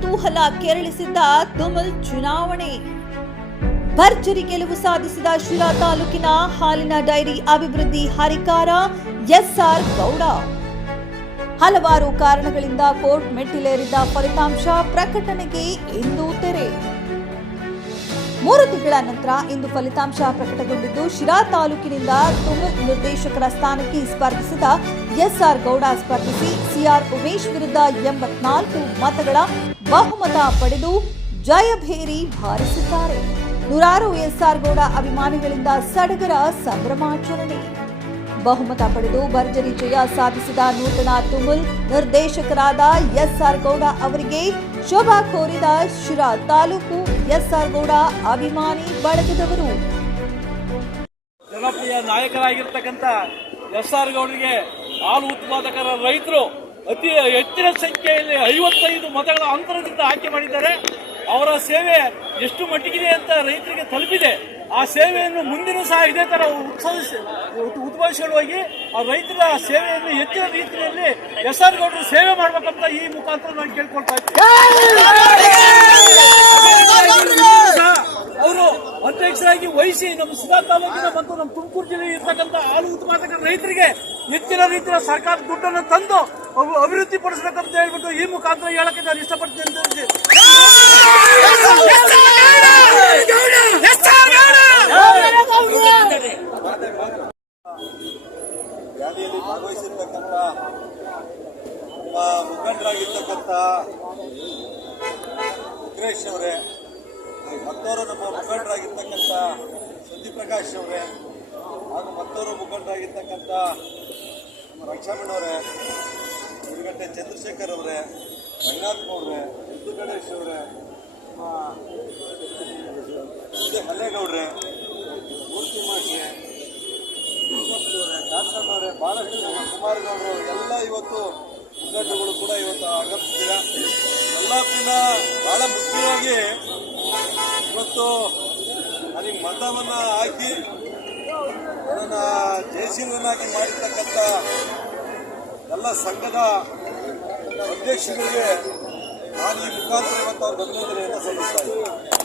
ಕುತೂಹಲ ಕೆರಳಿಸಿದ್ದ ತುಮಲ್ ಚುನಾವಣೆ. ಭರ್ಜರಿ ಗೆಲುವು ಸಾಧಿಸಿದ ಶಿರಾ ತಾಲೂಕಿನ ಹಾಲಿನ ಡೈರಿ ಅಭಿವೃದ್ಧಿ ಹರಿಕಾರ ಎಸ್ಆರ್ ಗೌಡ. ಹಲವಾರು ಕಾರಣಗಳಿಂದ ಕೋರ್ಟ್ ಮೆಟ್ಟಿಲೇರಿದ್ದ ಫಲಿತಾಂಶ ಪ್ರಕಟಣೆಗೆ ಇಂದು ತೆರೆ. ಮೂರು ತಿಂಗಳ ನಂತರ ಇಂದು ಫಲಿತಾಂಶ ಪ್ರಕಟಗೊಂಡಿದ್ದು, ಶಿರಾ ತಾಲೂಕಿನಿಂದ ತುಮಲ್ ನಿರ್ದೇಶಕರ ಸ್ಥಾನಕ್ಕೆ ಸ್ಪರ್ಧಿಸಿದ ಎಸ್ಆರ್ ಗೌಡ ಸ್ಪರ್ಧಿಸಿ ಸಿಆರ್ ಉಮೇಶ್ ವಿರುದ್ಧ ಎಂಬತ್ನಾಲ್ಕು ಮತಗಳ ಬಹುಮತ ಪಡೆದು ಜಯಭೇರಿ ಭಾರಿಸಿದ್ದಾರೆ ನೂರಾರು ಎಸ್ಆರ್ ಗೌಡ ಅಭಿಮಾನಿಗಳಿಂದ ಸಡಗರ ಸಂಭ್ರಮಾಚರಣೆ. ಬಹುಮತ ಪಡೆದು ಭರ್ಜರಿ ಜಯ ಸಾಧಿಸಿದ ನೂತನ ತುಮುಲ್ ನಿರ್ದೇಶಕರಾದ ಎಸ್ಆರ್ ಗೌಡ ಅವರಿಗೆ ಶೋಭಾ ಕೋರಿದ ಶಿರಾ ತಾಲೂಕು ಎಸ್ಆರ್ ಗೌಡ ಅಭಿಮಾನಿ ಬಳಗದವರು. ಜನಪ್ರಿಯ ನಾಯಕರಾಗಿರ್ತಕ್ಕಂಥ ಎಸ್ ಆರ್ ಗೌಡರಿಗೆ ಹಾಲು ಉತ್ಪಾದಕರ ರೈತರು ಅತಿ ಹೆಚ್ಚಿನ ಸಂಖ್ಯೆಯಲ್ಲಿ ಐವತ್ತೈದು ಮತಗಳ ಅಂತರದಿಂದ ಆಯ್ಕೆ ಮಾಡಿದ್ದಾರೆ. ಅವರ ಸೇವೆ ಎಷ್ಟು ಮಟ್ಟಿಗಿದೆ ಅಂತ ರೈತರಿಗೆ ತಲುಪಿದೆ. ಆ ಸೇವೆಯನ್ನು ಮುಂದಿನ ಸಹ ಇದೇ ತರ ಉತ್ಸಾಹಿಸಿ ಉದ್ಭವಿಸಿಕೊಂಡು ಹೋಗಿ ಆ ರೈತರ ಸೇವೆಯನ್ನು ಹೆಚ್ಚಿನ ರೀತಿಯಲ್ಲಿ ಎಸ್ ಆರ್ ಗೌಡರು ಸೇವೆ ಮಾಡಬೇಕಂತ ಈ ಮುಖಾಂತರ ನಾನು ಕೇಳ್ಕೊಳ್ತಾ ಇದ್ದೀನಿ. ಅವರು ಅಧ್ಯಕ್ಷರಾಗಿ ವಹಿಸಿ ನಮ್ಮ ಸುಧಾ ತಾಲೂಕಿನ ಮತ್ತು ನಮ್ಮ ತುಮಕೂರು ಜಿಲ್ಲೆಯಲ್ಲಿ ಇರ್ತಕ್ಕಂಥ ಹಾಲು ಉತ್ಪಾದಕ ರೈತರಿಗೆ ಹೆಚ್ಚಿನ ರೀತಿಯ ಸರ್ಕಾರ ದುಡ್ಡನ್ನು ತಂದು ಅಭಿವೃದ್ಧಿ ಪಡಿಸ್ಬೇಕಂತ ಹೇಳ್ಬಿಟ್ಟು ಈ ಮುಖಾಂತರ ಹೇಳಕ್ಕೆ ನಾನು ಇಷ್ಟಪಡ್ತೀನಿ. ರ್ಯಾಲಿಯಲ್ಲಿ ಭಾಗವಹಿಸಿರ್ತಕ್ಕಂಥ ಮುಖಂಡರಾಗಿರ್ತಕ್ಕಂಥ ಉಗ್ರೇಶ್ ಅವರೇ ಮತ್ತೋರು ನಮ್ಮ ಮುಖಂಡರಾಗಿರ್ತಕ್ಕಂಥ ಸುದ್ದಿ ಪ್ರಕಾಶ್ ಅವರೇ, ಹಾಗೂ ಮತ್ತೋರು ಮುಖಂಡರಾಗಿರ್ತಕ್ಕಂಥ ನಮ್ಮ ರಕ್ಷಾಮಣ್ಣವರೇ ಹುಡುಗಟ್ಟೆ ಚಂದ್ರಶೇಖರ್ ಅವರೇ, ರಂಗನಾಥ್ ಅವರೇ ಎದ್ದು ಗಣೇಶ್ ಅವರೇ ಮಲ್ಲೇಗೌಡ್ರೆ, ಮೂರ್ತಿ ಮಾಡ್ರೆ ಕಾಸಣ್ಣವರೇ ಬಹಳಷ್ಟು ಕುಮಾರ್ ಕುಮಾರಗೌಡರು ಎಲ್ಲ ಇವತ್ತು ಮುಖಂಡರುಗಳು ಕೂಡ ಇವತ್ತು ಆಗಮಿಸ್ತೀರ ಎಲ್ಲಕ್ಕಿಂತ ಬಹಳ ಮುಖ್ಯವಾಗಿ ಇವತ್ತು ಅಲ್ಲಿ ಮತವನ್ನ ಹಾಕಿ ನನ್ನ ಜಯಶೀಲನಾಗಿ ಮಾಡಿರ್ತಕ್ಕಂಥ ಎಲ್ಲ ಸಂಘದ ಅಧ್ಯಕ್ಷರಿಗೆ ನಾನು ಈ ಮುಖಾಂತರ ಇವತ್ತು ಅವ್ರ ಅಭಿನಂದನೆಯನ್ನು ಸಲ್ಲಿಸ್ತಾ ಇದ್ದೀನಿ